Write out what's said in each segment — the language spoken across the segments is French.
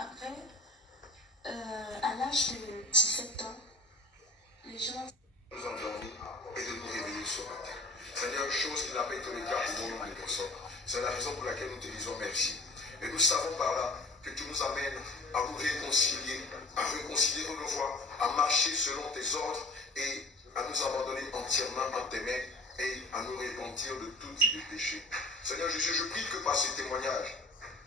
après, à l'âge de 17 ans, les gens nous endormir et de nous réveiller ce matin. Seigneur, chose qui n'a pas été le cas pour nous de personnes. C'est la raison pour laquelle nous te disons merci. Et nous savons par là que tu nous amènes à nous réconcilier, à réconcilier nos voies, à marcher selon tes ordres et à nous abandonner entièrement en tes mains et à nous repentir de toute vie de péché. Seigneur Jésus, je prie que par ces témoignages,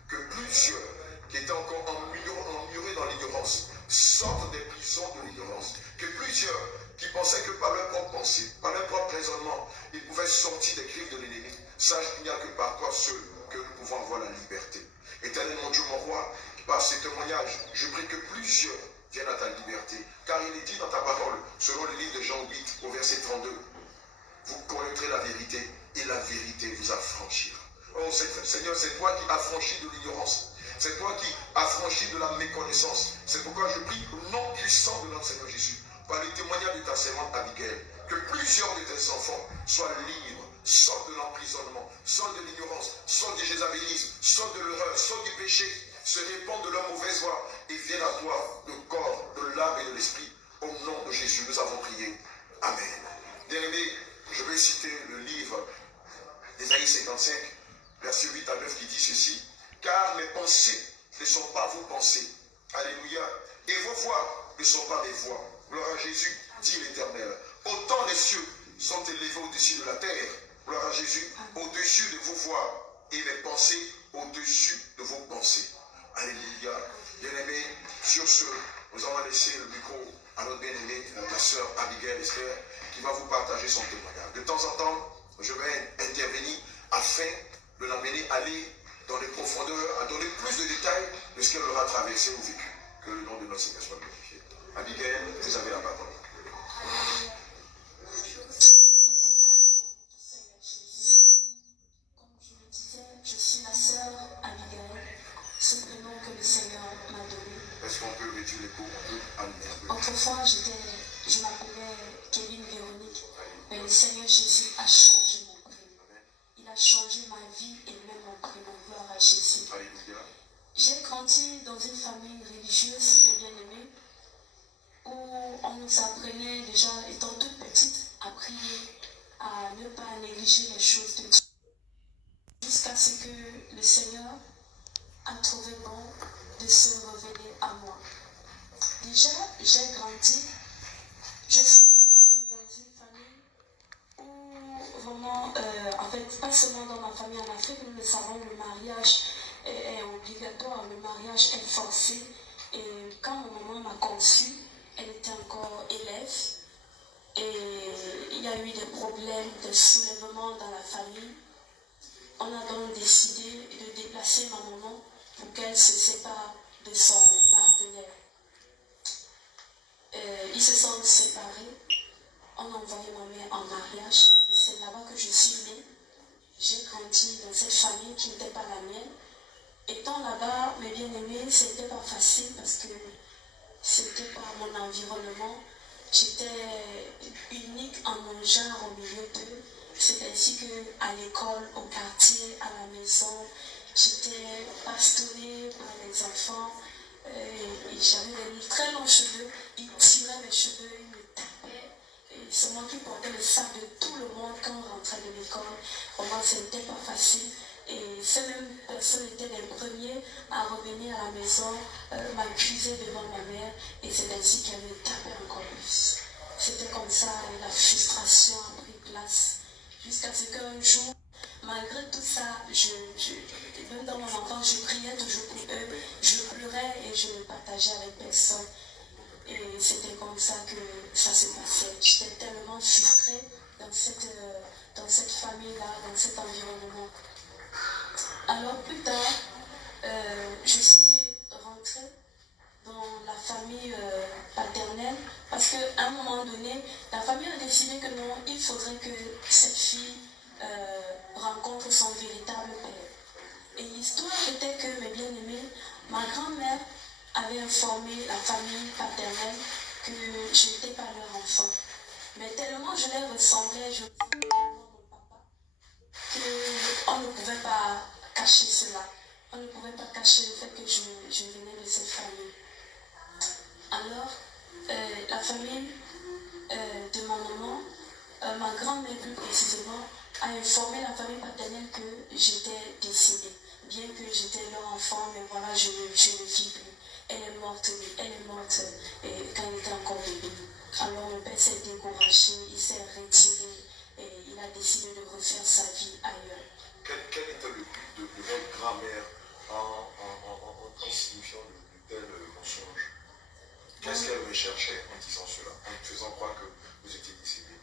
que plusieurs qui étaient encore emmurés dans l'ignorance sortent des prisons de l'ignorance. Que plusieurs qui pensaient que par leur propre pensée, par leur propre raisonnement, ils pouvaient sortir des griffes de l'ennemi, sachent qu'il n'y a que par toi seul que nous pouvons avoir la liberté. Éternel mon Dieu, mon roi, par ces témoignages, je prie que plusieurs viennent à ta liberté. Car il est dit dans ta parole, selon le livre de Jean 8, au verset 32, vous connaîtrez la vérité et la vérité vous affranchira. Oh Seigneur, c'est toi qui affranchis de l'ignorance. C'est toi qui affranchis de la méconnaissance. C'est pourquoi je prie au nom puissant de notre Seigneur Jésus, par les témoignages de ta servante Abigail, que plusieurs de tes enfants soient libres, sortent de l'emprisonnement, sortent de l'ignorance, sortent du jézabélisme, sortent de l'erreur, sortent du péché, se répandent de leur mauvaise voie et viennent à toi, le corps, de l'âme et de l'esprit. Au nom de Jésus, nous avons prié. Amen. Bien-aimés, je vais citer le livre d'Ésaïe 55, versets 8 à 9 qui dit ceci. Car mes pensées ne sont pas vos pensées. Alléluia. Et vos voix ne sont pas mes voix. Gloire à Jésus, dit l'Éternel. Autant les cieux sont élevés au-dessus de la terre. Gloire à Jésus, au-dessus de vos voix. Et mes pensées au-dessus de vos pensées. Alléluia. Bien-aimés, sur ce, nous allons laisser le micro à notre bien-aimée, la sœur Abigail Esther, qui va vous partager son témoignage. De temps en temps, je vais intervenir afin de l'amener à aller dans les profondeurs, à donner plus de détails de ce qu'elle aura traversé ou vécu. Que le nom de notre Seigneur soit glorifié. Abigail, vous avez la parole. Comme je le disais, je suis la sœur Abigail, ce prénom que le Seigneur m'a donné. Est-ce qu'on peut réduire les cours un peu? Autrefois, je m'appelais Kevin Véronique, mais le Seigneur Jésus a changé mon prénom. Il a changé ma vie et même mon prénom. Gloire à Jésus. Alléluia. J'ai grandi dans une famille religieuse, mes bien-aimés, où on nous apprenait déjà, étant toute petite, à prier, à ne pas négliger les choses de Dieu, jusqu'à ce que le Seigneur a trouvé bon de se révéler à moi. Déjà, j'ai grandi, je suis née en fait dans une famille où vraiment, en fait, pas seulement dans ma famille en Afrique, nous le savons, le mariage est obligatoire, le mariage est forcé. Et quand ma maman m'a conçue, elle était encore élève. Et il y a eu des problèmes, des soulèvements dans la famille. On a donc décidé de déplacer ma maman pour qu'elle se sépare de son partenaire. Ils se sont séparés. On a envoyé ma mère en mariage. Et c'est là-bas que je suis née. J'ai grandi dans cette famille qui n'était pas la mienne. Étant là-bas, mes bien-aimés, c'était pas facile parce que c'était pas mon environnement. J'étais unique en mon genre au milieu d'eux. C'est ainsi qu'à l'école, au quartier, à la maison, j'étais pastourée par les enfants. Et j'avais des très longs cheveux. Ils tiraient mes cheveux, ils me tapaient. Et c'est moi qui portais le sac de tout le monde quand on rentrait de l'école. Pour moi, ce n'était pas facile. Et ces mêmes personnes étaient les premiers à revenir à la maison, m'accuser devant ma mère. Et c'est ainsi qu'elle me tapait encore plus. C'était comme ça, et la frustration a pris place. Jusqu'à ce qu'un jour, malgré tout ça, même dans mon enfance, je priais toujours pour eux. Je pleurais et je ne partageais avec personne. Et c'était comme ça que ça se passait. J'étais tellement frustrée dans cette famille-là, dans cet environnement. Alors plus tard, je suis rentrée dans la famille paternelle parce qu'à un moment donné, la famille a décidé que non, il faudrait que cette fille rencontre son véritable père. Et l'histoire était que, mes bien-aimés, ma grand-mère avait informé la famille paternelle que je n'étais pas leur enfant. Mais tellement je les ressemblais, je ressemblais tellement à mon papa, qu'on ne pouvait pas cacher cela. on ne pouvait pas cacher le fait que je venais de cette famille. Alors, la famille de ma maman, ma grand-mère plus précisément, a informé la famille paternelle que j'étais décédée. Bien que j'étais leur enfant, mais voilà, je ne vis plus. Elle est morte quand elle était encore bébé. Alors mon père s'est découragé, il s'est retiré et il a décidé de refaire sa vie ailleurs. Quel était le but de votre grand-mère en signifiant de tels mensonges? Qu'est-ce qu'elle recherchait en disant cela, en faisant croire que vous étiez décédé?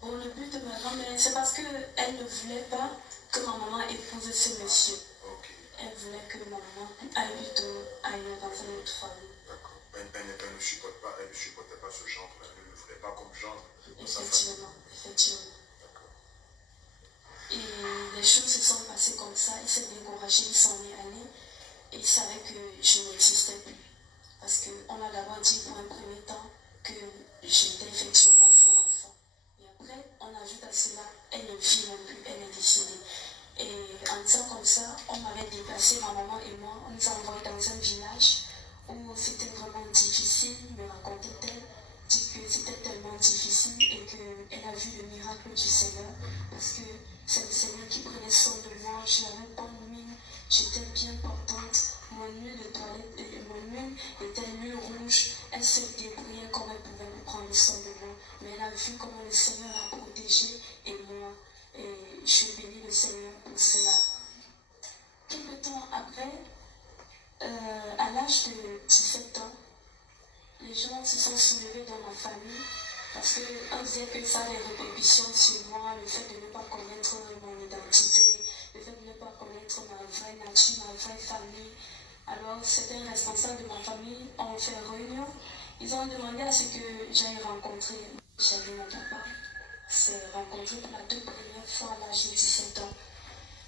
Bon, le but de ma grand-mère, c'est parce qu'elle ne voulait pas que ma maman épouse ce monsieur. Okay. Elle voulait que ma maman aille plutôt ailleurs dans une autre famille. D'accord. Elle ne supportait pas ce genre-là, elle ne le voulait pas comme genre. Effectivement. D'accord. Et les choses se sont passées comme ça, il s'est découragé, il s'en est allé et il savait que je n'existais plus. Parce qu'on a d'abord dit pour un premier temps que j'étais effectivement son enfant. Et après, on ajoute à cela, elle ne vit même plus, elle est décédée. Et en disant comme ça, on m'avait déplacé, ma maman et moi, on nous a envoyés dans un village où c'était vraiment difficile, me racontait-elle, dit que c'était tellement difficile et qu'elle a vu le miracle du Seigneur, parce que c'est le Seigneur qui prenait soin de moi, j'avais bonne mine, j'étais bien portante, mon huile de toilette, mon huile était l'huile rouge, elle se débrouillait comme elle pouvait me prendre soin de moi, mais elle a vu comment le Seigneur l'a protégée et moi. Et je bénis le Seigneur pour cela. Quelque temps après, à l'âge de 17 ans, les gens se sont soulevés dans ma famille parce qu'on disait que ça a des répercussions sur moi, le fait de ne pas connaître mon identité, le fait de ne pas connaître ma vraie nature, ma vraie famille. Alors, certains responsables de ma famille ont fait réunion. Ils ont demandé à ce que j'aille rencontrer. J'ai vu mon papa. C'est rencontré pour la toute première fois à l'âge de 17 ans.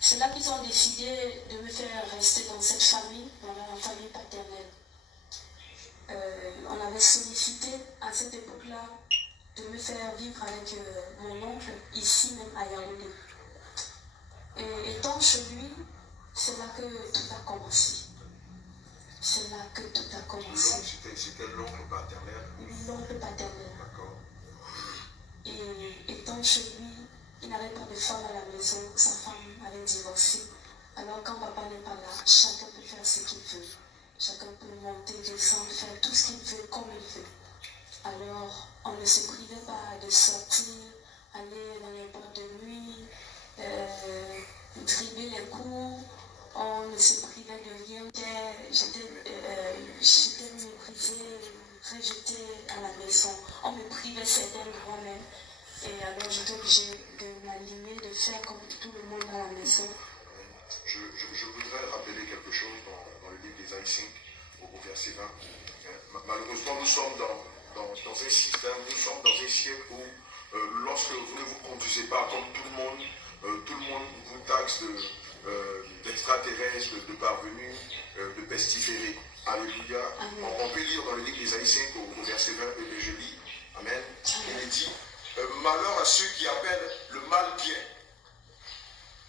C'est là qu'ils ont décidé de me faire rester dans cette famille, dans la famille paternelle. On avait sollicité à cette époque-là de me faire vivre avec mon oncle, ici même à Yaoundé. Et étant chez lui, c'est là que tout a commencé. C'est là que tout a commencé. C'était l'oncle paternel? L'oncle paternel. D'accord. Et étant chez lui, il n'avait pas de femme à la maison, sa femme avait divorcé. Alors quand papa n'est pas là, chacun peut faire ce qu'il veut. Chacun peut monter, descendre, faire tout ce qu'il veut comme il veut. Alors on ne se privait pas de sortir, aller dans les boîtes de nuit, dribbler les cours. On ne se privait de rien. J'étais méprisée, rejetée à la maison. On me privait certains grands même. Et alors j'étais obligée de m'aligner, de faire comme tout le monde à la maison. Je voudrais rappeler quelque chose dans le livre d'Ésaïe 5, au verset 20. Malheureusement, nous sommes dans un système, nous sommes dans un siècle où lorsque vous ne vous conduisez pas comme tout le monde vous taxe d'extraterrestres, de parvenus, de pestiférés. Alléluia. On peut lire dans le livre d'Ésaïe 5 au verset 20, et je lis. Amen. Il est dit, malheur à ceux qui appellent le mal bien.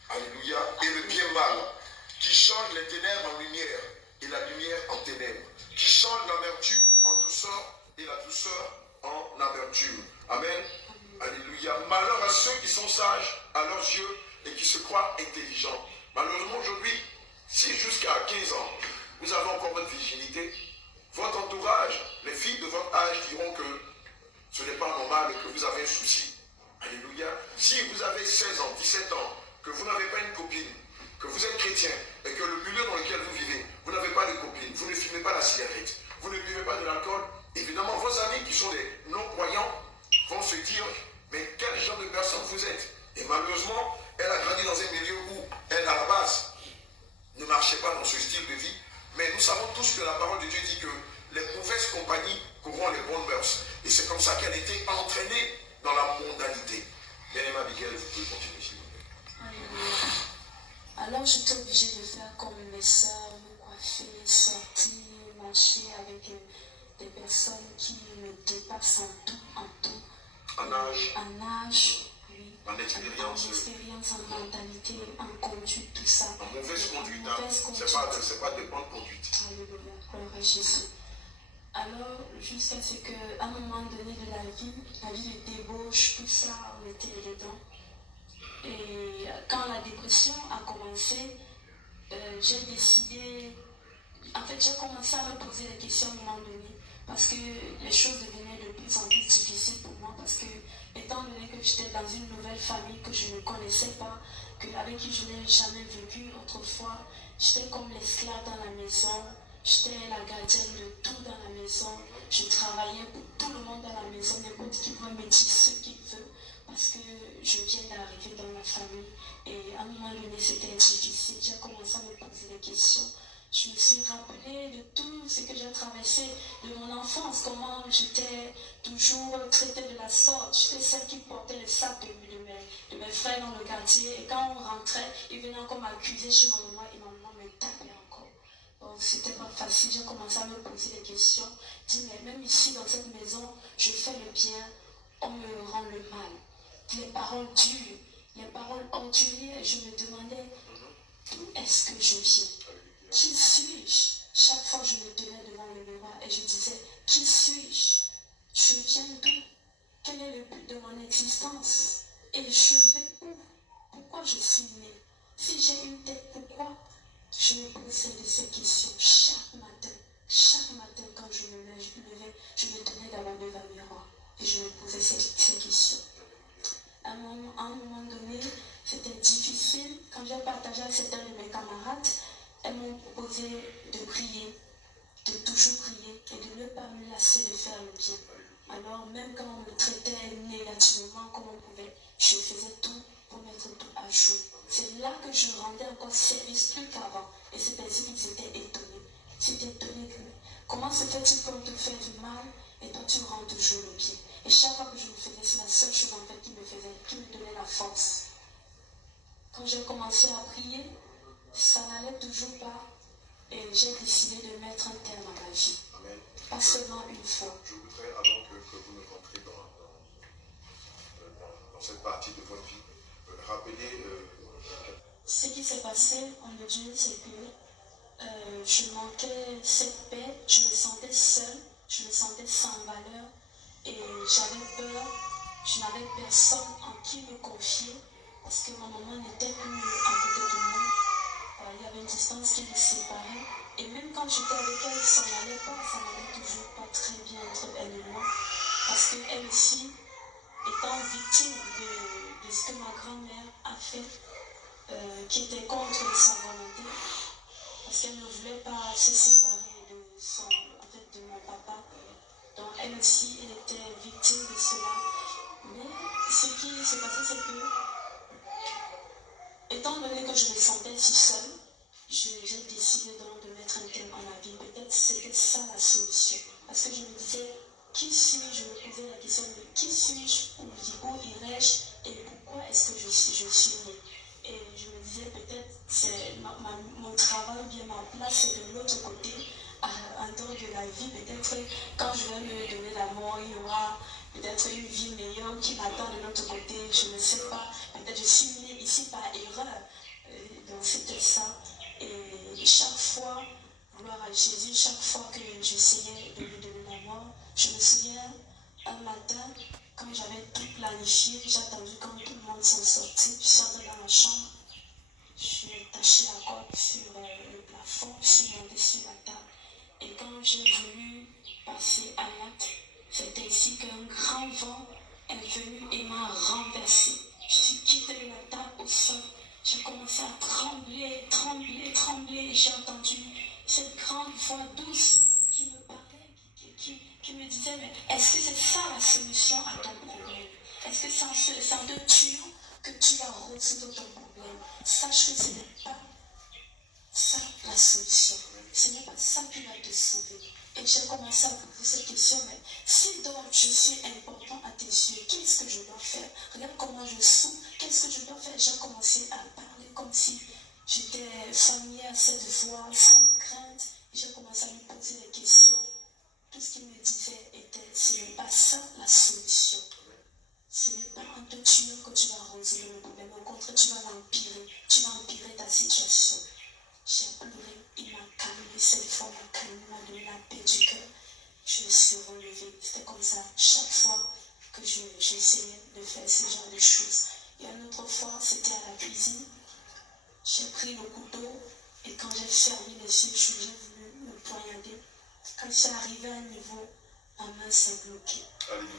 Alléluia. Et le bien mal. Qui changent les ténèbres en lumière et la lumière en ténèbres. Qui changent l'amertume en douceur et la douceur en amertume. Amen. Alléluia. Malheur à ceux qui sont sages à leurs yeux et qui se croient intelligents. Malheureusement aujourd'hui, si jusqu'à 15 ans, vous avez encore votre virginité, votre entourage, les filles de votre âge diront que ce n'est pas normal et que vous avez un souci. Alléluia. Si vous avez 16 ans, 17 ans, que vous n'avez pas une copine, que vous êtes chrétien et que le milieu dans lequel vous vivez, vous n'avez pas de copine, vous ne fumez pas la cigarette, vous ne buvez pas de l'alcool, évidemment vos amis qui sont des non-croyants vont se dire, mais quel genre de personne vous êtes? Et malheureusement, elle a grandi dans un milieu où elle, à la base, ne marchait pas dans ce style de vie. Mais nous savons tous que la parole de Dieu dit que les mauvaises compagnies corrompent les bonnes mœurs. Et c'est comme ça qu'elle était entraînée dans la mondanité. Bien-aimée Abigail, vous pouvez continuer s'il vous plaît. Alors j'étais obligée de faire comme mes soeurs, me coiffer, sortir, marcher avec des personnes qui me dépassent en tout. En âge. En âge, lui. En En expérience, expérience, en mentalité, en conduite, tout ça. en mauvaise conduite, mauvaise c'est pas de bonne conduite. Alléluia, gloire à Jésus. Alors, jusqu'à ce qu'à un moment donné de la vie de débauche, tout ça, on était dedans. Et quand la dépression a commencé, j'ai décidé, en fait, j'ai commencé à me poser des questions à un moment donné, parce que les choses devenaient de plus en plus difficiles pour moi, parce que, étant donné que j'étais dans une nouvelle famille que je ne connaissais pas, avec qui je n'ai jamais vécu autrefois, j'étais comme l'esclave dans la maison, j'étais la gardienne de tout dans la maison, je travaillais pour tout le monde dans la maison, n'importe qui veut me dire ce qu'il veut, parce que je viens d'arriver dans la famille, et à un moment donné c'était difficile, j'ai commencé à me poser des questions. Je me suis rappelé de tout ce que j'ai traversé de mon enfance, comment j'étais toujours traitée de la sorte. J'étais celle qui portait le sac de mes frères dans le quartier. Et quand on rentrait, ils venaient encore m'accuser chez ma maman et ma maman me tapait encore. Donc c'était pas facile, j'ai commencé à me poser des questions. Je dis, mais même ici dans cette maison, je fais le bien, on me rend le mal. Les paroles dures, les paroles endurées, et je me demandais, d'où est-ce que je viens? Qui suis-je? Chaque fois, je me tenais devant le miroir et je disais, qui suis-je? Je viens d'où? Quel est le but de mon existence? Et je vais où? Pourquoi je suis née? Si j'ai une tête, pourquoi? Je me posais de ces questions chaque matin. Chaque matin, quand je me levais, je me tenais devant le miroir et je me posais ces questions. À un moment donné, c'était difficile. Quand j'ai partagé avec certains de mes camarades, elles m'ont proposé de prier, de toujours prier et de ne pas me lasser de faire le bien. Alors, même quand on me traitait négativement comme on pouvait, je faisais tout pour mettre tout à jour. C'est là que je rendais encore service plus qu'avant. Et c'est ainsi qu'ils étaient étonnés. Ils étaient étonnés que comment se fait-il qu'on te fait du mal et toi tu rends toujours le bien. Et chaque fois que je le faisais, c'est la seule chose en fait qui me donnait la force. Quand j'ai commencé à prier, ça n'allait toujours pas et j'ai décidé de mettre un terme à ma vie. Amen. Pas seulement une fois. Je voudrais, avant que vous ne rentriez dans cette partie de votre vie, rappeler... Ce qui s'est passé en Dieu, c'est que je manquais cette paix, je me sentais seule, je me sentais sans valeur et j'avais peur, je n'avais personne en qui me confier parce que ma maman n'était plus à côté de moi. Il y avait une distance qui nous séparait. Et même quand j'étais avec elle, ça n'allait toujours pas très bien entre elle et moi. Parce qu'elle aussi, étant victime de ce que ma grand-mère a fait, qui était contre sa volonté, parce qu'elle ne voulait pas se séparer de mon papa. Donc elle aussi, elle était victime de cela. Mais ce qui se passait, c'est que, étant donné que je me sentais si seule, j'ai décidé donc de mettre un terme à ma vie. Peut-être c'était ça la solution. Parce que je me disais, qui suis-je? Je me posais la question de qui suis-je? Où irais-je? Et pourquoi est-ce que je suis née? Et je me disais, peut-être c'est mon travail, bien ma place, c'est de l'autre côté, en dehors de la vie. Peut-être quand je vais me donner la mort, il y aura peut-être une vie meilleure qui m'attend de l'autre côté. Je ne sais pas. Peut-être je suis née ici par erreur. Donc c'était ça. Et chaque fois, gloire à Jésus, chaque fois que j'essayais de lui donner la mort, je me souviens un matin, quand j'avais tout planifié, j'ai attendu quand tout le monde sont sortis, je suis entrée dans ma chambre, j'ai taché la corde sur le plafond, je suis montée sur la table. Et quand j'ai voulu passer à l'acte, c'était ici qu'un grand vent est venu et m'a renversé. Je suis quittée de la table au sol. J'ai commencé à trembler, trembler, trembler. Et j'ai entendu cette grande voix douce qui me parlait, qui me disait, mais est-ce que c'est ça la solution à ton problème? Est-ce que c'est en te tuant que tu vas résoudre ton problème? Sache que ce n'est pas ça la solution. Ce n'est pas ça qui va te sauver. Et j'ai commencé à poser cette question, mais si donc je suis important à tes yeux, qu'est-ce que je dois faire? Regarde comment je souffre, qu'est-ce que je dois faire? J'ai commencé à parler comme si j'étais familière à cette voix, sans crainte. Et j'ai commencé à lui poser des questions. Tout ce qu'il me disait était, ce n'est pas ça la solution. Ce n'est pas en te tuant que tu vas donné la paix du cœur. Je me suis relevée. C'était comme ça chaque fois que j'essayais de faire ce genre de choses. Et une autre fois, c'était à la cuisine. J'ai pris le couteau et quand j'ai fermé les yeux, j'ai voulu me poignarder. Quand c'est arrivé à un niveau, ma main s'est bloquée.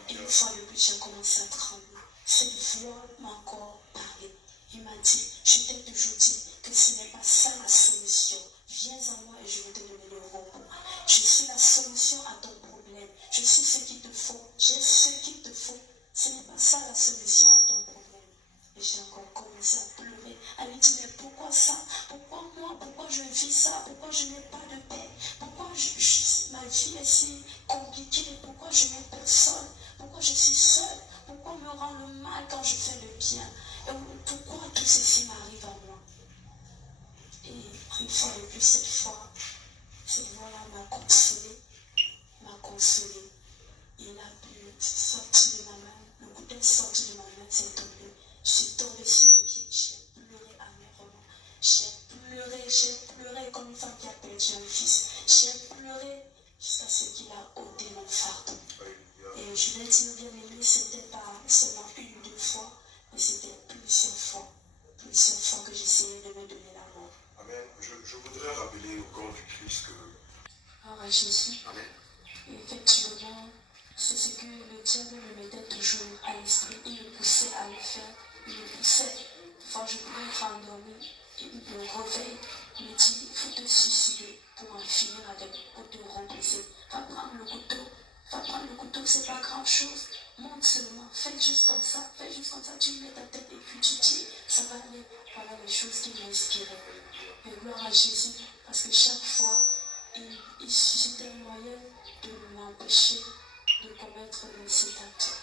Et une fois de plus, j'ai commencé à trembler. Cette voix m'a encore parlé. Il m'a dit, je t'ai toujours dit que ce n'est pas ça la solution. Viens à moi et je vais te donner le repos. Je suis la solution à ton problème. Je suis ce qu'il te faut. J'ai ce qu'il te faut. Ce n'est pas ça la solution à ton problème. Et j'ai encore commencé à pleurer. Elle me dit, mais pourquoi ça? Pourquoi moi? Pourquoi je vis ça? Pourquoi je n'ai pas de paix? Pourquoi ma vie est si compliquée? Pourquoi je n'ai personne? Pourquoi je suis seule? Pourquoi on me rend le mal quand je fais le bien? Et pourquoi tout ceci m'arrive à moi? Et une fois de plus, cette voix-là m'a consolée. Il a pu sortir de ma main, le couteau est sorti de ma main, c'est tombé. Je suis tombée sur mes pieds, j'ai pleuré amèrement. J'ai pleuré comme une femme qui a perdu un fils. J'ai pleuré jusqu'à ce qu'il a ôté mon fardeau. Et je vais dire, bien aimé, c'était pas seulement une ou deux fois, mais c'était plusieurs fois que j'essayais de me donner la mort. Amen. Je voudrais rappeler au corps du Christ que... Alors Jésus, Amen. effectivement, c'est ce que le diable me mettait toujours à l'esprit. Il me poussait à le faire. Il me poussait. Parfois, je pouvais être endormie. Il me réveille. Il me dit, il faut te suicider pour en finir avec, pour te remplacer. Va prendre le couteau. C'est pas grand chose. Monte seulement. Fais juste comme ça. Tu mets ta tête et puis tu dis, ça va aller. Voilà les choses qui m'inspiraient. Mais gloire à Jésus, parce que chaque fois, il suscitait un moyen de m'empêcher de commettre cet acte.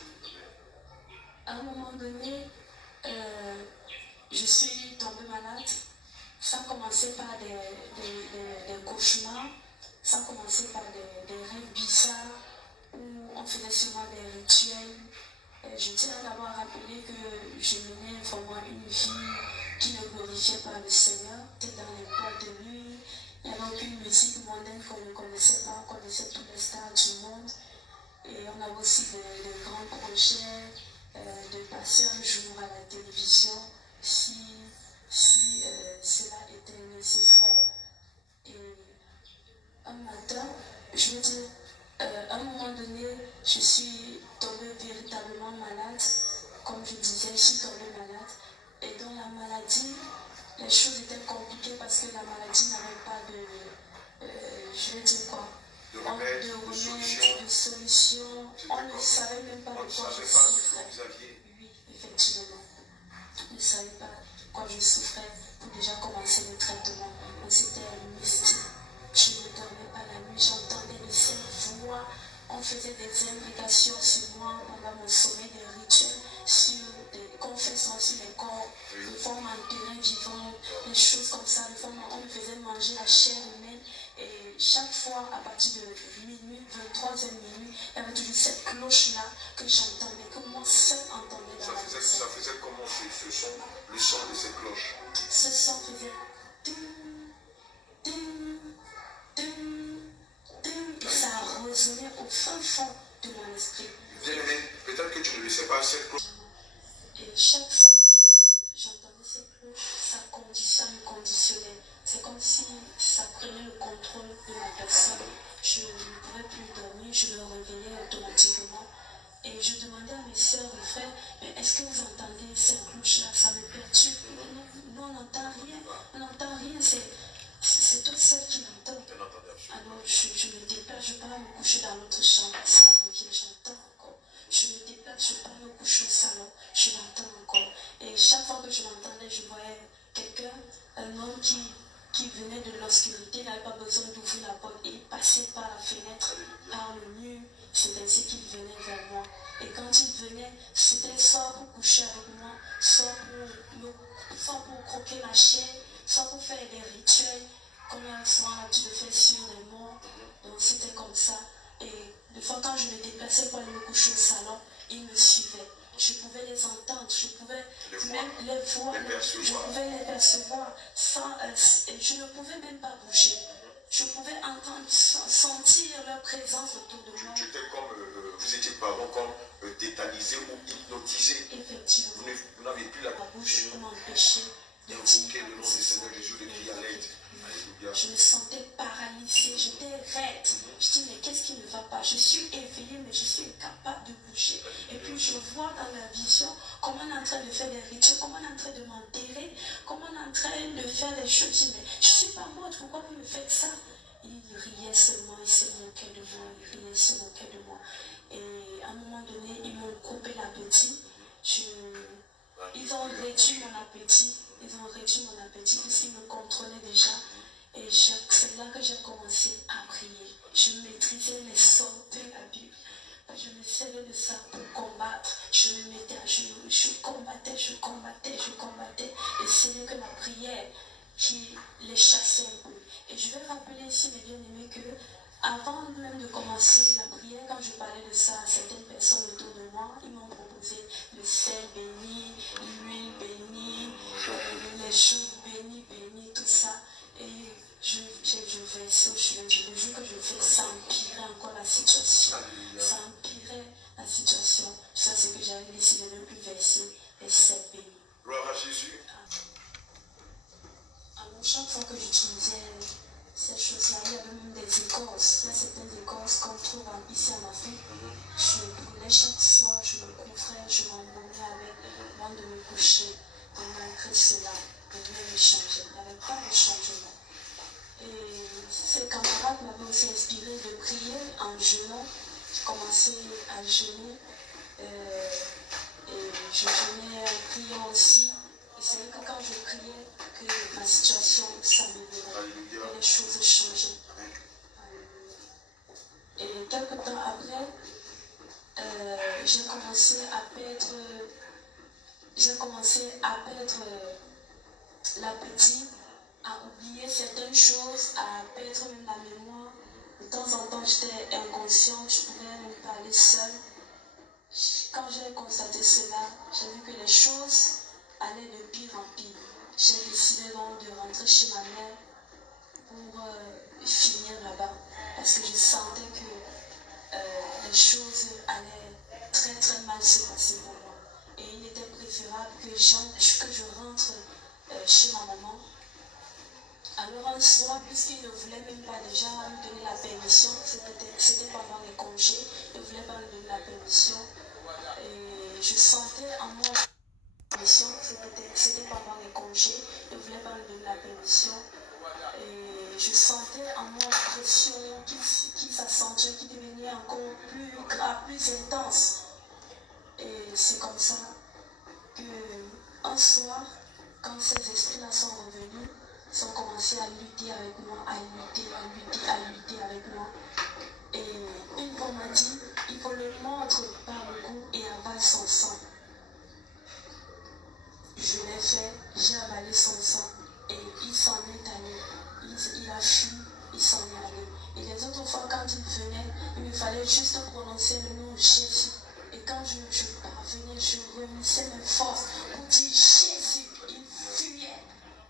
À un moment donné, je suis tombée malade. Ça commençait par des cauchemars, ça commençait par des rêves bizarres où on faisait souvent des rituels. Je tiens d'abord à rappeler que je menais vraiment une vie qui ne glorifiait pas le Seigneur. C'était dans les boîtes de nuit. Il n'y avait aucune musique mondaine qu'on ne connaissait pas. On connaissait tous les stars du monde. Et on avait aussi de grands projets de passer un jour à la télévision si cela était nécessaire. Et un matin, je veux dire, à un moment donné, je suis tombée véritablement malade. Comme je disais, je suis tombée malade. Et dans la maladie, les choses étaient compliquées parce que la maladie n'avait pas je veux dire quoi? De remède, de solution. On ne savait même pas de quoi je souffrais. Oui, effectivement. On ne savait pas de quoi je souffrais pour déjà commencer le traitement. Donc c'était mystique. Je ne dormais pas la nuit, j'entendais de ces voix. On faisait des invocations sur moi pendant mon sommeil, des rituels, sur des confessions sur les corps, de forme enterrée vivante, des choses comme ça. On me faisait manger la chair humaine. Et chaque fois, à partir de minuit, 23h minuit, il y avait toujours cette cloche-là que j'entendais, que moi seul entendais dans la maison. Ça faisait comment ce son, le son de cette cloche? Ce son faisait ding, ding, ding, ding. Et ça résonnait au fin fond de mon esprit. Bien aimé, peut-être que tu ne le sais pas, cette cloche. Et chaque fois que j'entendais cette cloche, ça me conditionnait. C'est comme si ça prenait le contrôle de ma personne. Je ne pouvais plus dormir, je me réveillais automatiquement. Et je demandais à mes soeurs et frères, mais est-ce que vous entendez cette cloche-là? Ça me perturbe. Non, on n'entend rien. C'est toute seule qui l'entend. Alors je me déplace, je pars me coucher dans l'autre chambre. Ça revient, j'entends encore. Je me déplace, je pars me coucher au salon. Je l'entends encore. Et chaque fois que je l'entendais, je voyais quelqu'un, un homme qui venait de l'obscurité, il n'avait pas besoin d'ouvrir la porte. Il passait par la fenêtre, par le mur. C'est ainsi qu'il venait vers moi. Et quand il venait, c'était soit pour coucher avec moi, soit pour croquer ma chair, soit pour faire des rituels, comme il y a souvent l'habitude de faire sur les morts. Donc c'était comme ça. Et des fois quand je me déplaçais pour aller me coucher au salon, ils me suivaient. Je pouvais les entendre, je pouvais même les voir, je pouvais les percevoir sans, je ne pouvais même pas bouger. Je pouvais entendre, sentir présence autour de moi. Tu étais comme, vous étiez pardon, comme tétanisé ou hypnotisé. Effectivement, Vous n'avez plus la ma bouche m'empêchait de d'invoquer dire le nom du Seigneur Jésus, de crier à l'aide. Alléluia. Je me sentais paralysée, j'étais raide. Je dis, mais qu'est-ce qui ne va pas? Je suis éveillée, mais je suis incapable de bouger. Et puis je vois dans la vision comment on est en train de faire des rituels, comment on est en train de m'enterrer, comment on est en train de faire des choses. Je dis, mais je ne suis pas morte, pourquoi vous me faites ça? Il riait seulement, il se moquait de moi, il riait, il se moquait de moi. Et à un moment donné, ils m'ont coupé l'appétit. Ils ont réduit mon appétit. Ils ont réduit mon appétit puisqu'ils me contrôlaient déjà. Et c'est là que j'ai commencé à prier. Je maîtrisais les sorts de la Bible. Je me servais de ça pour combattre. Je me mettais à genoux. Je combattais. Et c'est que la prière qui les chassait un peu. Et je vais rappeler ici, mes bien-aimés, que avant même de commencer la prière, quand je parlais de ça à certaines personnes autour de moi, ils m'ont proposé le sel béni, l'huile bénie, les choses bénies, tout ça. Et je versais, le jour que je fais, ça empirait encore la situation. Ça empirait la situation. Ça, c'est que j'avais décidé de ne plus verser les sel bénis. Gloire à Jésus. Alors, chaque fois que j'utilisais ces choses-là, il y avait même des écorces. Il y a certaines écorces qu'on trouve ici en Afrique. Je me brûlais chaque soir, je me couvrais, je m'embaumais avec avant de me coucher. Et malgré cela, rien ne changeait. Il n'y avait pas de changement. Et ces camarades m'avaient aussi inspiré de prier en jeûnant. J'ai commencé à jeûner. Et je jeûnais en priant aussi. Et c'est vrai que quand je priais, que ma situation s'améliorait, que les choses changeaient. Et quelque temps après, j'ai commencé à perdre l'appétit, à oublier certaines choses, à perdre même la mémoire. De temps en temps, j'étais inconsciente, je pouvais même parler seule. Quand j'ai constaté cela, j'ai vu que les choses allaient de pire en pire. J'ai décidé donc de rentrer chez ma mère pour finir là-bas. Parce que je sentais que les choses allaient très très mal se passer pour moi. Et il était préférable que je rentre chez ma maman. Alors un soir, puisqu'il ne voulait même pas déjà me donner la permission, c'était pendant les congés, il ne voulait pas me donner la permission. Et je sentais en moi la permission, c'était pendant les congés, il ne voulait pas me donner la permission. Et je sentais en moi la pression qui s'accentuait, qui devenait encore plus grave, plus intense. Et c'est comme ça qu'un soir, quand ces esprits-là sont revenus, ils ont commencé à lutter avec moi, à lutter avec moi. Et une fois m'a dit, il faut le mordre par le cou et avale son sang. Je l'ai fait, j'ai avalé son sang et il s'en est allé. Il a fui, il s'en est allé. Et les autres fois, quand il venait, il me fallait juste prononcer le nom Jésus. Et quand je parvenais, je remissais mes forces pour dire Jésus.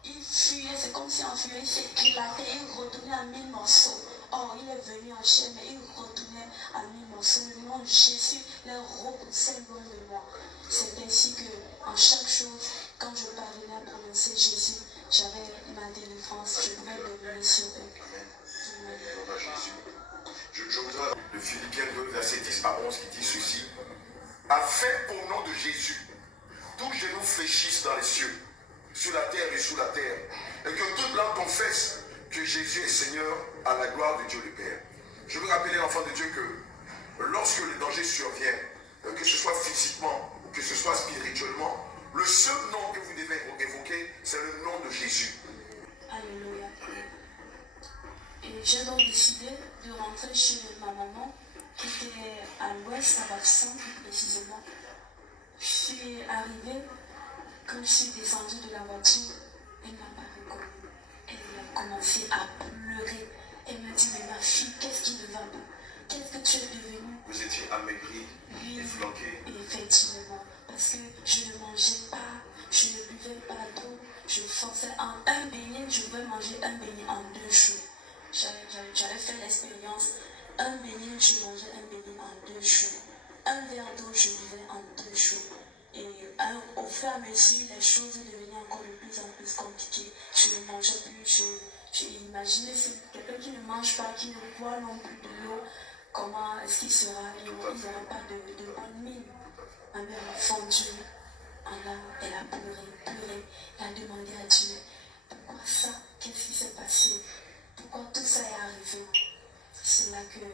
Il fuyait, c'est comme si en fuyant, il s'éclatait, il retournait à 1000 morceaux. Or, il est venu en chair, mais il retournait à 1000 morceaux. Le nom de Jésus les repoussait loin de moi. C'est ainsi que, en chaque chose, quand je parvenais à prononcer Jésus, j'avais ma délivrance, je pouvais demeurer sur eux. Je voudrais de Philippiens 2, verset 10 à 11 qui dit ceci. Afin au nom de Jésus, tous genoux fléchissent dans les cieux, sur la terre et sous la terre, et que toute langue confesse que Jésus est Seigneur à la gloire de Dieu le Père. Je veux rappeler, l'enfant de Dieu, que lorsque le danger survient, que ce soit physiquement, que ce soit spirituellement, le seul nom que vous devez évoquer, c'est le nom de Jésus. Alléluia. Et j'ai donc décidé de rentrer chez ma maman, qui était à l'ouest, à Bafsan, plus précisément. Je suis arrivée, quand je suis descendue de la voiture, elle ne m'a pas reconnue. Elle a commencé à pleurer. Elle m'a dit, mais ma fille, qu'est-ce qui ne va pas? Qu'est-ce que tu es devenue? Vous étiez amaigrie et flanquée. Effectivement, parce que je ne mangeais pas, je ne buvais pas d'eau, je forçais en un beignet, je pouvais manger un beignet en 2 jours. J'avais fait l'expérience Un bénin, je mangeais un bénin en 2 jours. Un verre d'eau, je buvais en 2 jours. Et au fur et à mesure, les choses devenaient encore de plus en plus compliquées. Je ne mangeais plus, j'ai imaginé quelqu'un qui ne mange pas, qui ne boit non plus de l'eau, comment est-ce qu'il sera? Il n'aura pas de bonne mine. Ma mère a fondu. Elle a pleuré. Elle a demandé à Dieu, pourquoi ça? Qu'est-ce qui s'est passé? Pourquoi tout ça est arrivé? C'est là que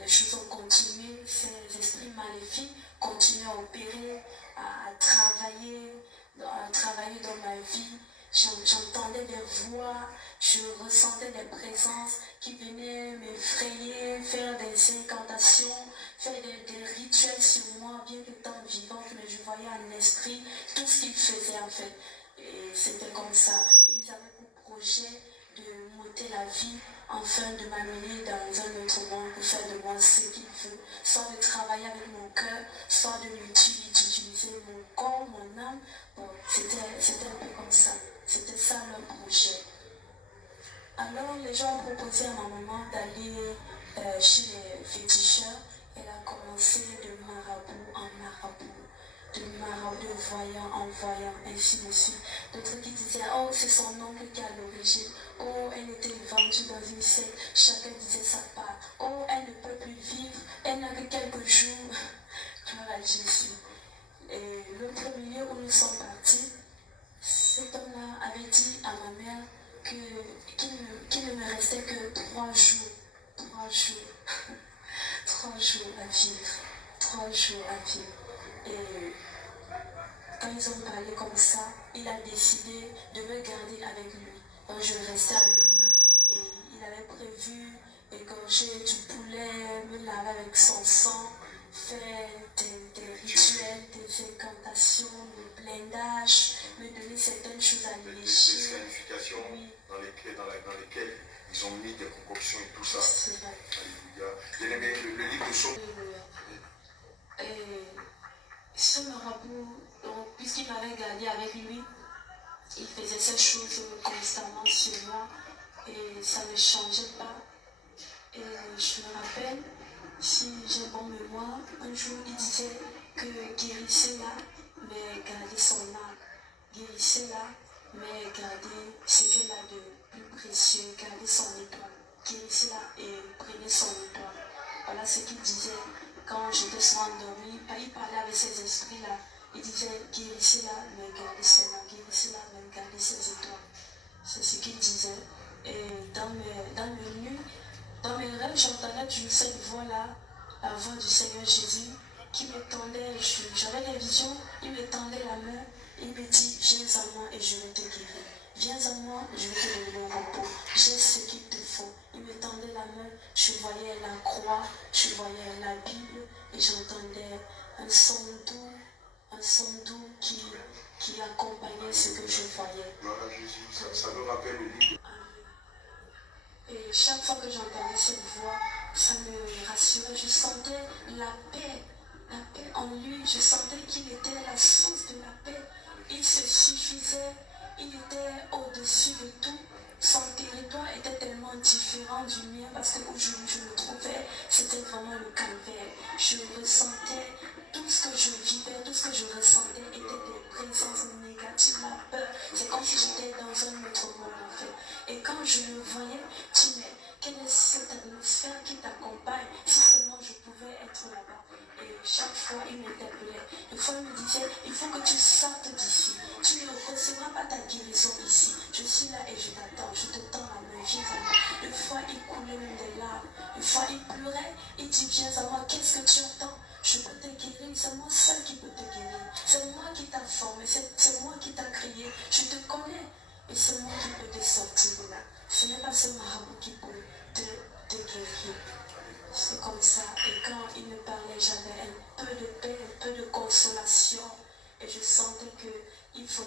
les choses ont continué, ces esprits maléfiques continuent à opérer, à travailler dans ma vie. J'entendais des voix, je ressentais des présences qui venaient m'effrayer, faire des incantations, faire des rituels sur moi, bien qu'étant vivante, mais je voyais en esprit tout ce qu'ils faisaient en fait. Et c'était comme ça. Ils avaient pour projet de m'ôter la vie, afin de m'amener dans un autre monde pour faire de moi ce qu'il veut, soit de travailler avec mon cœur, soit d'utiliser mon corps, mon âme. Bon, c'était un peu comme ça. C'était ça leur projet. Alors les gens ont proposé à ma maman d'aller chez les féticheurs. Elle a commencé de marabout en marabout, de voyant en voyant, ainsi de suite. D'autres qui disaient, oh, c'est son oncle qui a l'origine. Oh, elle était vendue dans une secte. Chacun disait sa part. Oh, elle ne peut plus vivre. Elle n'a que quelques jours. Gloire à Jésus. Et le premier lieu où nous sommes partis, cet homme-là avait dit à ma mère qu'il ne me restait que 3 jours. 3 jours. 3 jours à vivre. 3 jours à vivre. Et quand ils ont parlé comme ça, il a décidé de me garder avec lui. Donc je restais avec lui et il avait prévu égorger du poulet, me laver avec son sang, faire des rituels, des incantations, des blindages, me donner certaines choses à lécher. Des scarifications dans lesquelles ils ont mis des concoctions et tout ça. C'est vrai. Alléluia. Bien aimé, le livre de Psaume. Ce marabout, puisqu'il m'avait gardé avec lui, il faisait ces choses constamment sur moi et ça ne changeait pas. Et je me rappelle, si j'ai bonne mémoire, un jour il disait que guérissez-la, mais gardez son âme. Guérissez-la, mais gardez ce qu'elle a de plus précieux, gardez son étoile. Guérissez-la et prenez son étoile. Voilà ce qu'il disait quand j'étais souvent endormie. Il parlait avec ces esprits-là. Il disait guérissez-la, mais gardez son âme. Guérissez-la, mais gardez ses étoiles. C'est ce qu'il disait. Et dans mes nuits, dans mes rêves, j'entendais toujours cette voix-là, la voix du Seigneur Jésus, qui me tendait. J'avais des visions, il me tendait la main, il me dit, viens à moi et je vais te guérir. Viens à moi, je vais te donner le repos. J'ai ce qu'il te faut. Il me tendait la main, je voyais la croix, je voyais la Bible et j'entendais un son doux qui accompagnait ce que je voyais. Gloire à Jésus, ça me rappelle le livre. Et chaque fois que j'entendais cette voix, ça me rassurait. Je sentais la paix en lui. Je sentais qu'il était la source de la paix. Il se suffisait, il était au-dessus de tout. Son territoire était tellement différent du mien parce que où je me trouvais, c'était vraiment le calvaire. Je ressentais tout ce que je vivais, tout ce que je ressentais était des présences négatives, la peur. C'est comme si j'étais dans un autre monde en fait. Et quand je le voyais, je me disais, mais quelle est cette atmosphère qui t'accompagne? Si seulement je pouvais être là-bas. Et chaque fois, il m'interpellait. Une fois, il me disait, il faut que tu sortes d'ici. Tu ne recevras pas ta guérison ici. Je suis là et je t'attends. Je te tends la main, viens à moi. Une fois, il coulait même des larmes. Une fois, il pleurait. Il dit, viens à moi, qu'est-ce que tu attends? Je peux te guérir, c'est moi seul qui peut te guérir. C'est moi qui t'a formé, c'est moi qui t'a créé. Je te connais. Et c'est moi qui peux te sortir de là. Ce n'est pas ce marabout qui peut te guérir. C'est comme ça. Et quand il me parlait, j'avais un peu de paix, un peu de consolation. Et je sentais qu'il faut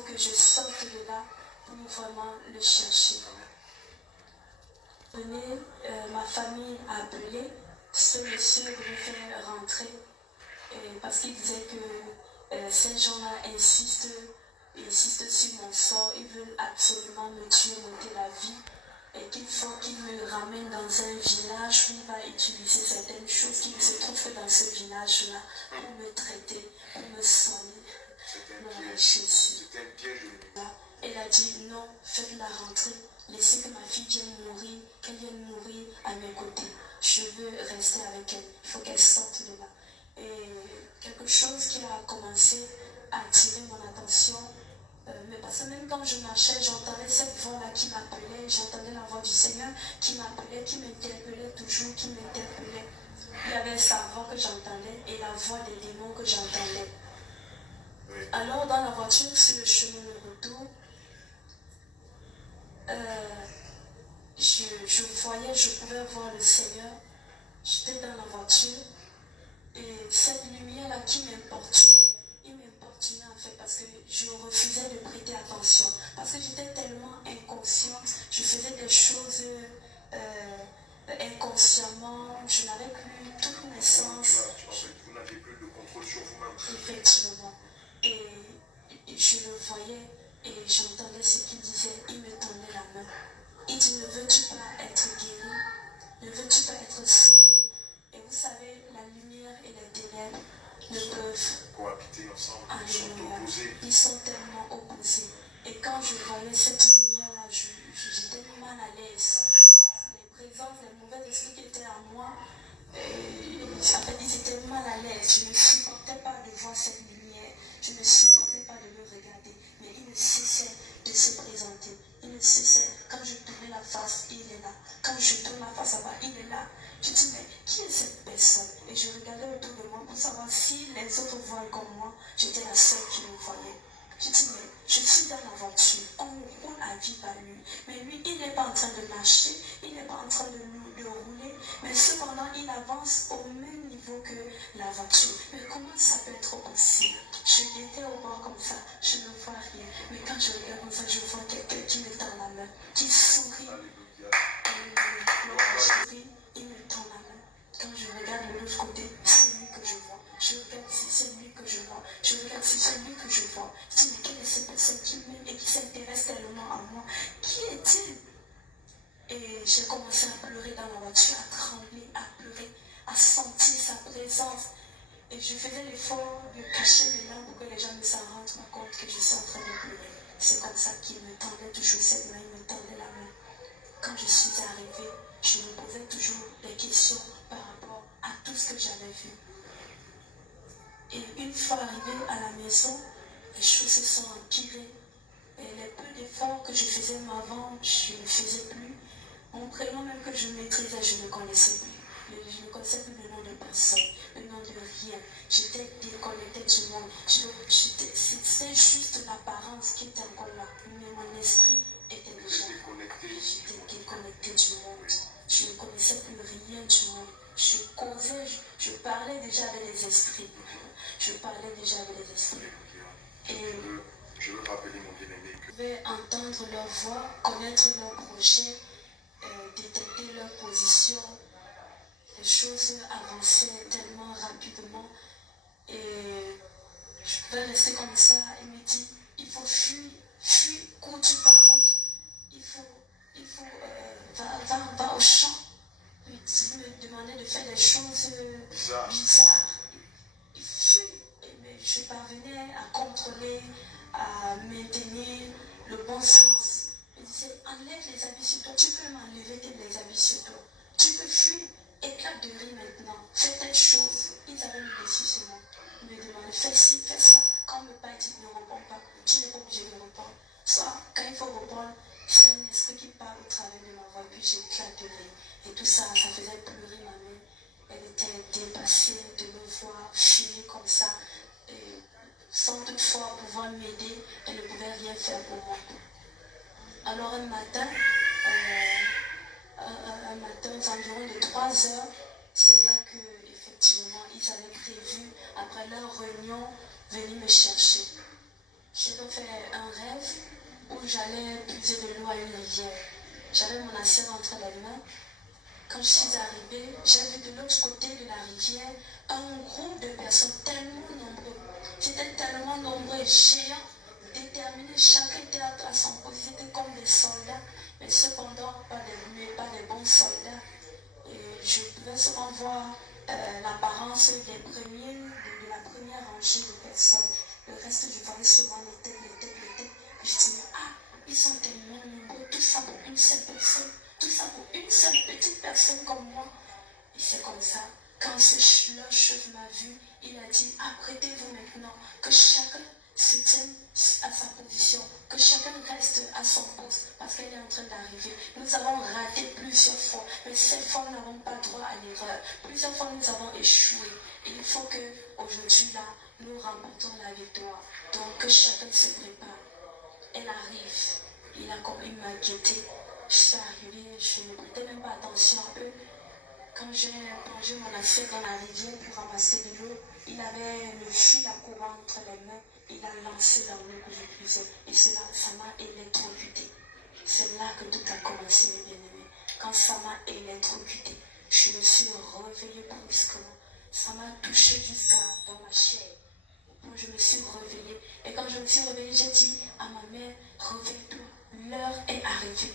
que je sorte de là pour vraiment le chercher. Ma famille a appelé. Ce monsieur voulait faire rentrer parce qu'il disait que ces gens-là insistent sur mon sort. Ils veulent absolument me tuer, m'ôter la vie. et qu'il faut qu'il me ramène dans un village où il va utiliser certaines choses qui ne se trouvent que dans ce village-là pour me traiter, pour me soigner. C'était un piège de l'ennemi. Elle a dit non, faites-la rentrer, laissez que ma fille vienne mourir, qu'elle vienne mourir à mes côtés. Je veux rester avec elle, il faut qu'elle sorte de là. Et quelque chose qui a commencé à attirer mon attention, mais parce que même quand je marchais, j'entendais cette voix-là qui m'appelait, j'entendais la voix du Seigneur qui m'appelait, qui m'interpellait toujours, qui m'interpellait. Il y avait sa voix que j'entendais et la voix des démons que j'entendais. Oui. Alors dans la voiture, sur le chemin de retour, je pouvais voir le Seigneur. J'étais dans la voiture et cette lumière-là qui m'importunait, il m'importunait en fait parce que je refusais de prêter attention. Parce que j'étais tellement inconsciente, je faisais des choses inconsciemment, je n'avais plus toutes mes sens. Vous n'aviez plus de contrôle sur vous-même. Effectivement. Et je le voyais et j'entendais ce qu'il disait, il me tendait la main. Il dit, ne veux-tu pas être guéri? Ne veux-tu pas être sauvé? Et vous savez, la lumière et les ténèbres ne peuvent cohabiter ensemble. Ils sont opposés. Ils sont tellement opposés. Et quand je voyais cette lumière-là, j'étais mal à l'aise. Les présences, les mauvais esprits qui étaient en moi, en fait, ils étaient mal à l'aise. Je ne supportais pas de voir cette lumière. Je ne supportais pas de le regarder. Mais il ne cessait de se présenter. Il ne cessait. Quand je tournais la face, il est là. Quand je tourne la face là-bas, il est là. Je dis, mais qui est cette personne? Et je regardais autour de moi pour savoir si les autres voient comme moi. J'étais la seule qui le voyait. Je dis, mais je suis dans la voiture. On roule à vive allure. Mais lui, il n'est pas en train de marcher. Il n'est pas en train de rouler. Mais cependant, il avance au même niveau que la voiture. Mais comment ça peut être possible? Je l'étais au bord comme ça. Je ne vois rien. Mais quand je regarde comme ça, je vois quelqu'un qui me tend la main. Qui sourit. Il me tend la main. Quand je regarde de l'autre côté, c'est lui que je vois. Je regarde si c'est lui que je vois. Je regarde si c'est lui que je vois. Je dis, mais quelle est cette personne qui m'aime et qui s'intéresse tellement à moi? Qui est-il? Et j'ai commencé à pleurer dans la voiture, à trembler, à pleurer, à sentir sa présence. Et je faisais l'effort de cacher mes larmes pour que les gens ne s'en rendent pas compte que je suis en train de pleurer. C'est comme ça qu'il me tendait toujours cette main, il me tendait la main. Quand je suis arrivée, je me posais toujours des questions par rapport à tout ce que j'avais vu. Et une fois arrivée à la maison, les choses se sont empirées. Et les peu d'efforts que je faisais avant, je ne faisais plus. Mon prénom même que je maîtrisais, je ne connaissais plus. Je ne connaissais plus le nom de personne, le nom de rien. J'étais déconnectée du monde. C'était juste l'apparence qui était encore là. Mais mon esprit était déjà déconnecté. J'étais déconnectée du monde. Je ne connaissais plus rien du monde. Je causais, je parlais déjà avec les esprits. Je parlais déjà avec les esprits. Et je veux rappeler mon bien-aimé que je vais entendre leur voix, connaître leur projet, détecter leur position. Les choses avançaient tellement rapidement et je vais rester comme ça. Il me dit, il faut fuir, cours tu par route, va au champ. Il me demandait de faire des choses bizarres. Il fuit, mais je parvenais à contrôler, à maintenir le bon sens. Il disait, enlève les habits sur toi, tu peux m'enlever les habits sur toi. Tu peux fuir, éclate de rire maintenant, fais telle chose. Ils avaient mis des sur moi. Ils me demandaient, fais ci, fais ça. Quand le père dit, ne réponds pas, tu n'es pas obligé de répondre. Soit, quand il faut répondre, c'est un esprit qui parle au travers de ma voix, et puis j'éclate de rire. Et tout ça, ça faisait pleurer ma mère. Elle était dépassée de me voir filer comme ça. Et sans toutefois pouvoir m'aider, elle ne pouvait rien faire pour moi. Alors un matin, aux environs de 3 heures, c'est là que effectivement ils avaient prévu, après leur réunion, venir me chercher. J'ai donc fait un rêve où j'allais puiser de l'eau à une rivière. J'avais mon assiette entre les mains. Quand je suis arrivée, j'ai vu de l'autre côté de la rivière un groupe de personnes tellement nombreux. C'était tellement nombreux, géants, déterminés. Chacun était à son poste. C'était comme des soldats. mais cependant pas des bons soldats. Et je pouvais seulement voir l'apparence de la première rangée de personnes. Le reste, je voyais seulement les têtes. Et je disais, ah, ils sont tellement nombreux, tout ça pour une seule personne, tout ça pour une seule petite personne comme moi. Et c'est comme ça, quand leur chef m'a vu, il a dit, apprêtez-vous maintenant, que chacun se tienne à sa position, que chacun reste à son poste, parce qu'elle est en train d'arriver. Nous avons raté plusieurs fois, mais cette fois, nous n'avons pas droit à l'erreur. Plusieurs fois, nous avons échoué. Et il faut qu'aujourd'hui, là, nous remportons la victoire. Donc, que chacun se prépare. Elle arrive. Il m'a guetté. Je suis arrivée, je ne prêtais même pas attention à eux. Quand j'ai plongé mon assiette dans la rivière pour ramasser de l'eau, il avait le fil à courant entre les mains. Il a lancé dans l'eau que je puisais. Et cela, ça m'a électrocuté. C'est là que tout a commencé, mes bien-aimés. Quand ça m'a électrocuté, je me suis réveillée brusquement. Ça m'a touché jusqu'à dans ma chair. Je me suis réveillée. Et quand je me suis réveillée, j'ai dit à ma mère, réveille-toi, l'heure est arrivée.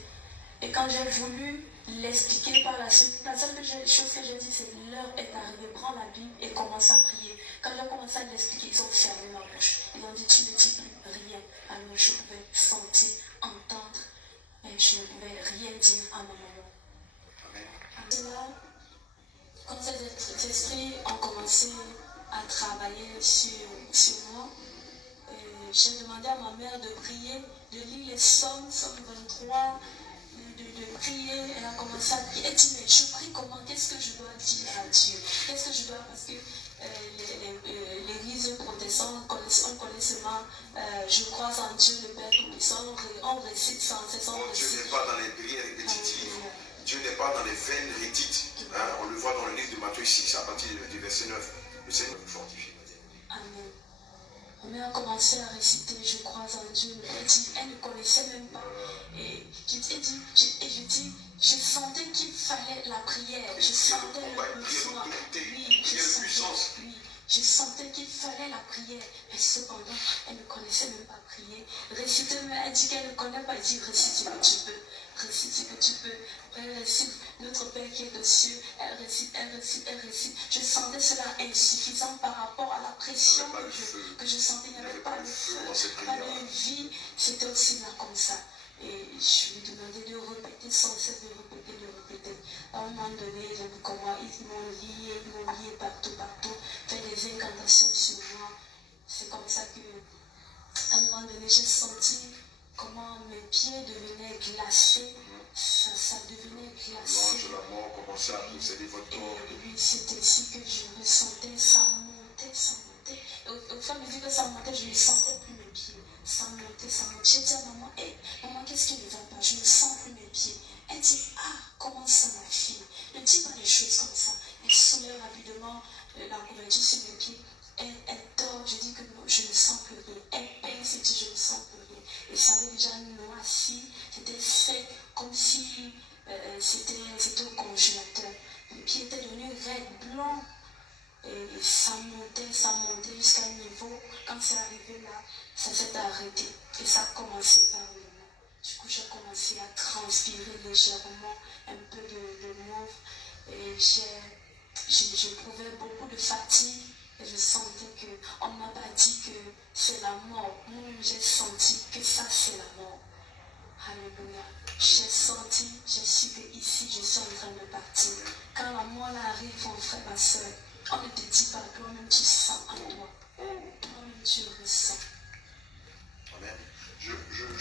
Et quand j'ai voulu l'expliquer par la suite, la seule chose que j'ai dit, c'est l'heure est arrivée, prends la Bible et commence à prier. Quand j'ai commencé à l'expliquer, ils ont fermé ma bouche. Ils ont dit, tu ne dis plus rien. Alors je pouvais sentir, entendre, mais je ne pouvais rien dire à ma maman. Là, quand ces esprits ont commencé à travailler sur moi, j'ai demandé à ma mère de prier, de lire les psaumes, psaume 23, de prier. Elle a commencé à prier. Elle dit, mais je prie comment? Qu'est-ce que je dois dire à Dieu? Qu'est-ce que je dois... Parce que l'église protestante, on connaît seulement je crois en Dieu le Père Tout-Puissant, on récite sans cesse. Dieu n'est pas dans les prières répétitives. Dieu n'est pas dans les vaines rédites. Hein? On le voit dans le livre de Matthieu 6, à partir du verset 9. Le Seigneur vous fortifie. Amen. Ma mère a commencé à réciter, je crois en Dieu. Elle ne connaissait même pas. Et je dis, je sentais qu'il fallait la prière. Je sentais le besoin. Oui, je sentais qu'il fallait la prière. Mais cependant, elle ne connaissait même pas prier. Réciter, elle dit qu'elle ne connaît pas. Elle dit, récite ce que tu peux. Récite ce que tu peux. Elle récite notre Père qui est aux cieux. Elle récite. Je sentais cela insuffisant par rapport à la pression que je sentais. Il n'y avait pas de feu, pas de vie. C'était aussi là comme ça. Et je lui demandais de répéter sans cesse, de répéter. À un moment donné, j'ai vu comment ils m'ont lié partout, fait des incantations sur moi. C'est comme ça que, à un moment donné, j'ai senti comment mes pieds devenaient glacés. Ça devenait glacé. L'ange de la mort commençait à posséder votre corps. Et oui, c'était ici que je ressentais, ça montait. Et au fur et à mesure que ça montait, je ne sentais plus mes pieds. Ça montait. J'ai dit à maman, maman, qu'est-ce qui ne va pas? Je ne sens plus mes pieds. Elle dit, comment ça, ma fille? Ne dis pas des choses comme ça. Elle soulève rapidement la couverture sur mes pieds. Elle dort. Je dis que non, je ne sens plus rien. Elle peigne, c'est dit, je ne sens plus rien. Et ça avait déjà noirci. C'était sec, comme si c'était au congélateur. Mes pieds étaient devenus raides, blancs. Et ça montait jusqu'à un niveau. Quand c'est arrivé là, ça s'est arrêté. Et ça a commencé par le mot. Du coup, j'ai commencé à transpirer légèrement, un peu de mauve. Et j'éprouvais beaucoup de fatigue. Et je sentais qu'on ne m'a pas dit que c'est la mort. Moi-même, j'ai senti que ça, c'est la mort. Alléluia. J'ai senti, j'ai su que ici, je suis en train de partir. Quand la mort arrive, mon frère, ma soeur, on ne te dit pas, toi-même tu sens en toi. Toi-même tu ressens. Amen.